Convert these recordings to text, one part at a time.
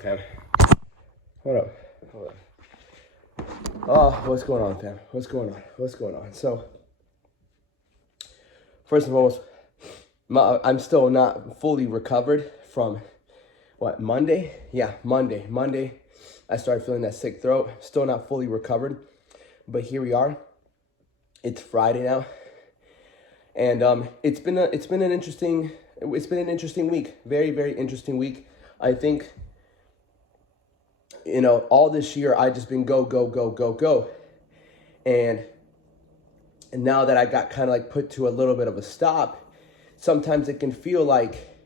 fam? Hold up. Hold up. Oh, what's going on, fam? What's going on? What's going on? So, first and foremost, I'm still not fully recovered from, Monday? Yeah, Monday. Monday, I started feeling that sick throat. Still not fully recovered, but here we are. It's Friday now, and it's been an interesting week. Very, very interesting week. I think, all this year I just been go, go, go, go, go. And now that I got kind of like put to a little bit of a stop, sometimes it can feel like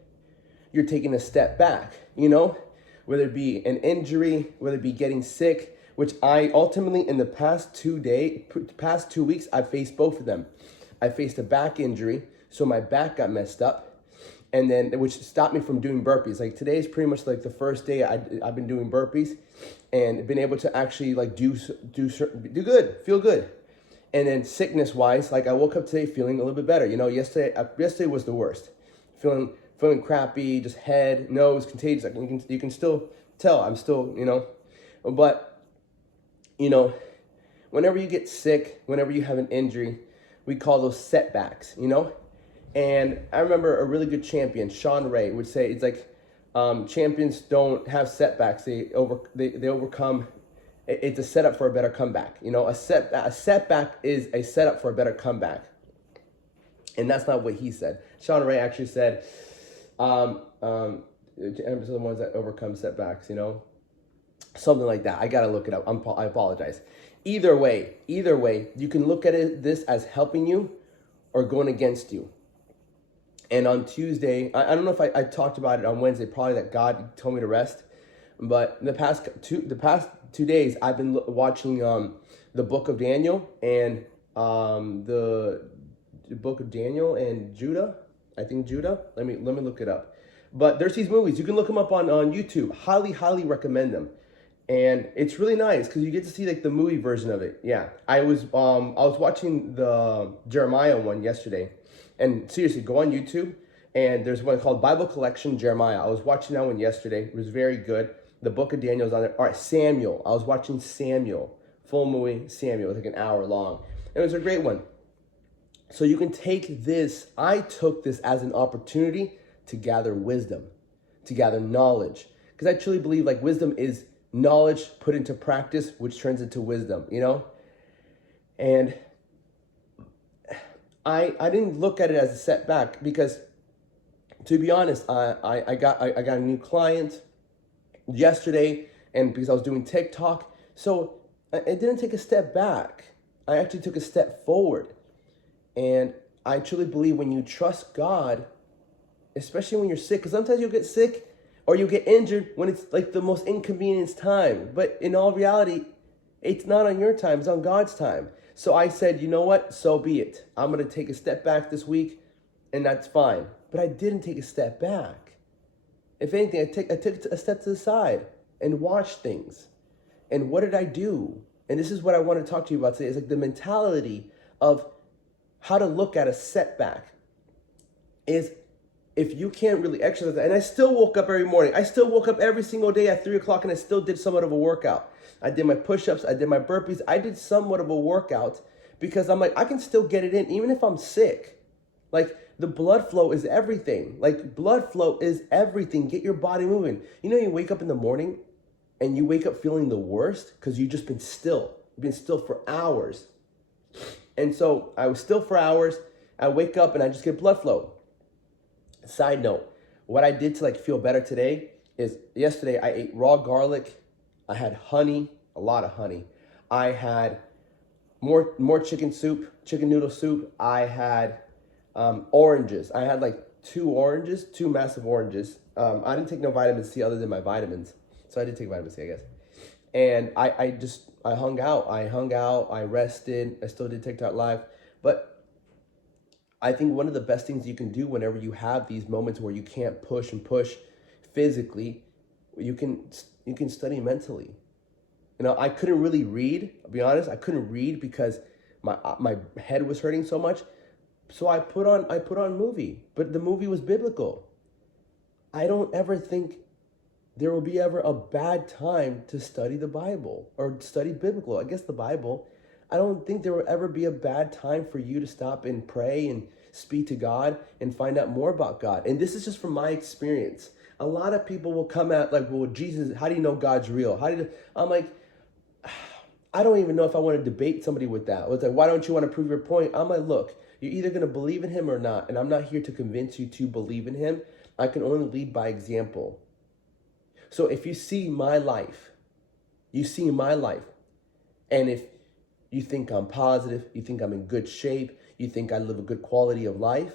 you're taking a step back, whether it be an injury, whether it be getting sick, which I ultimately in the past 2 weeks, I faced both of them. I faced a back injury, so my back got messed up. And then, which stopped me from doing burpees. Like today is pretty much like the first day I've been doing burpees, and been able to actually like do good, feel good. And then sickness wise, like I woke up today feeling a little bit better. Yesterday was the worst, feeling crappy, just head, nose, contagious. Like you can still tell I'm still, but whenever you get sick, whenever you have an injury, we call those setbacks, And I remember a really good champion, Sean Ray, would say it's like champions don't have setbacks. They overcome. It's a setup for a better comeback. A setback is a setup for a better comeback. And that's not what he said. Sean Ray actually said, champions are the ones that overcome setbacks. Something like that. I gotta look it up. I apologize. Either way, you can look at this as helping you or going against you. And on Tuesday, I don't know if I talked about it on Wednesday, probably that God told me to rest. But the past 2 days, I've been watching the book of Daniel and the book of Daniel and Judah. I think Judah. Let me look it up. But there's these movies. You can look them up on YouTube. Highly, highly recommend them. And it's really nice because you get to see like the movie version of it. Yeah, I was watching the Jeremiah one yesterday. And seriously, go on YouTube, and there's one called Bible Collection Jeremiah. I was watching that one yesterday. It was very good. The book of Daniel is on there. All right, Samuel. I was watching Samuel. Full movie, Samuel. It was like an hour long. And it was a great one. So you can take this. I took this as an opportunity to gather wisdom, to gather knowledge. Because I truly believe like wisdom is knowledge put into practice, which turns into wisdom, And I didn't look at it as a setback because, to be honest, I got a new client yesterday, and because I was doing TikTok, so I didn't take a step back. I actually took a step forward, and I truly believe when you trust God, especially when you're sick, because sometimes you'll get sick or you'll get injured when it's like the most inconvenienced time. But in all reality, it's not on your time; it's on God's time. So I said, you know what? So be it. I'm going to take a step back this week, and that's fine. But I didn't take a step back. If anything, I took a step to the side and watched things. And what did I do? And this is what I want to talk to you about today. It's like the mentality of how to look at a setback is if you can't really exercise. And I still woke up every morning. I still woke up every single day at 3 o'clock, and I still did somewhat of a workout. I did my push-ups, I did my burpees, I did somewhat of a workout because I'm like, I can still get it in even if I'm sick. Like the blood flow is everything. Like blood flow is everything. Get your body moving. You wake up in the morning and you wake up feeling the worst because you've just been still. You've been still for hours. And so I was still for hours. I wake up and I just get blood flow. Side note, what I did to like feel better today is yesterday I ate raw garlic. I had honey, a lot of honey. I had more chicken noodle soup. I had oranges. I had like 2 massive oranges. I didn't take no vitamin C other than my vitamins. So I did take vitamin C, I guess. And I hung out. I rested. I still did TikTok live. But I think one of the best things you can do whenever you have these moments where you can't push and push physically, you can study mentally. I couldn't really read. I'll be honest, I couldn't read because my head was hurting so much. So I put on a movie, but the movie was biblical. I don't ever think there will be ever a bad time to study the Bible or study biblical. I guess the Bible. I don't think there will ever be a bad time for you to stop and pray and speak to God and find out more about God. And this is just from my experience. A lot of people will come at like, well, Jesus, how do you know God's real? I'm like, I don't even know if I want to debate somebody with that. It's like, why don't you want to prove your point? I'm like, look, you're either going to believe in him or not. And I'm not here to convince you to believe in him. I can only lead by example. So if you see my life, and if you think I'm positive, you think I'm in good shape, you think I live a good quality of life,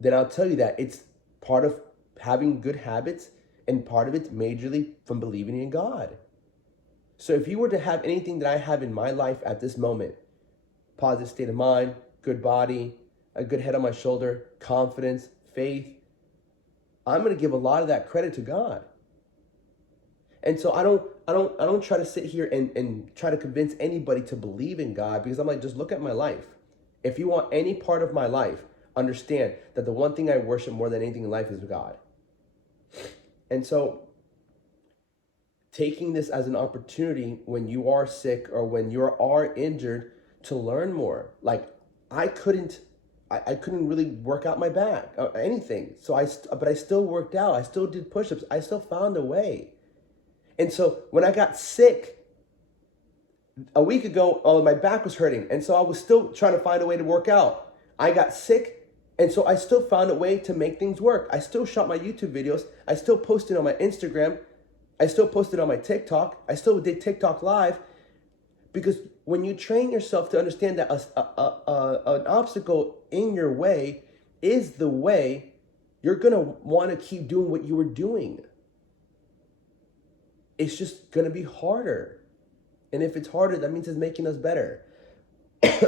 then I'll tell you that it's part of having good habits, and part of it's majorly from believing in God. So if you were to have anything that I have in my life at this moment, positive state of mind, good body, a good head on my shoulder, confidence, faith, I'm going to give a lot of that credit to God. And so I don't try to sit here and try to convince anybody to believe in God, because I'm like, just look at my life. If you want any part of my life, understand that the one thing I worship more than anything in life is God. And so taking this as an opportunity when you are sick or when you are injured to learn more. Like I couldn't really work out my back or anything. But I still worked out. I still did push-ups. I still found a way. And so when I got sick a week ago, my back was hurting. And so I was still trying to find a way to work out. I got sick. And so I still found a way to make things work. I still shot my YouTube videos. I still posted on my Instagram. I still posted on my TikTok. I still did TikTok live. Because when you train yourself to understand that an obstacle in your way is the way, you're going to want to keep doing what you were doing. It's just going to be harder. And if it's harder, that means it's making us better.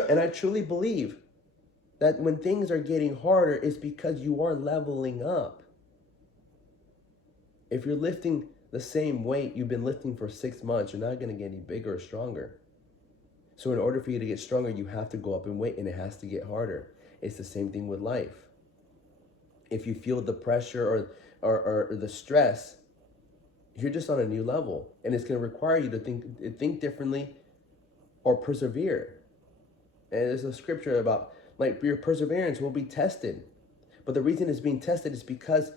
And I truly believe that when things are getting harder, it's because you are leveling up. If you're lifting the same weight you've been lifting for 6 months, you're not going to get any bigger or stronger. So in order for you to get stronger, you have to go up in weight, and it has to get harder. It's the same thing with life. If you feel the pressure or the stress, you're just on a new level, and it's going to require you to think differently or persevere. And there's a scripture about like your perseverance will be tested. But the reason it's being tested is because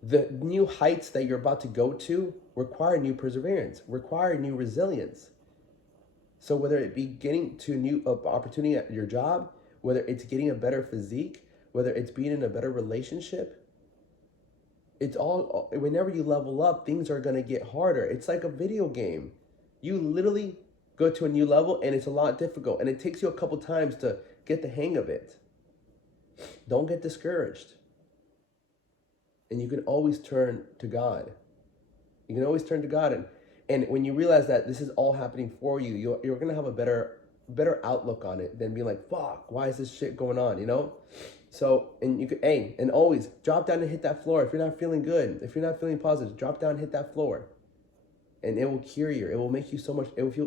the new heights that you're about to go to require new perseverance, require new resilience. So whether it be getting to a new opportunity at your job, whether it's getting a better physique, whether it's being in a better relationship, it's all, whenever you level up, things are going to get harder. It's like a video game. You literally go to a new level, and it's a lot difficult, and it takes you a couple times to get the hang of it. Don't get discouraged. And you can always turn to God. You can always turn to God. And when you realize that this is all happening for you, you're going to have a better outlook on it than being like, fuck, why is this shit going on, you know? So, and you could, and always drop down and hit that floor. If you're not feeling good, if you're not feeling positive, drop down and hit that floor. And it will cure you. It will make you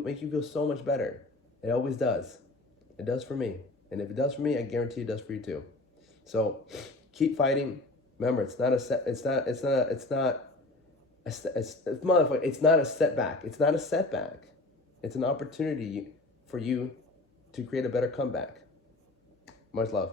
make you feel so much better. It always does. It does for me. And if it does for me, I guarantee it does for you too. So keep fighting. Remember, it's not a setback. It's not a setback. It's an opportunity for you to create a better comeback. Much love.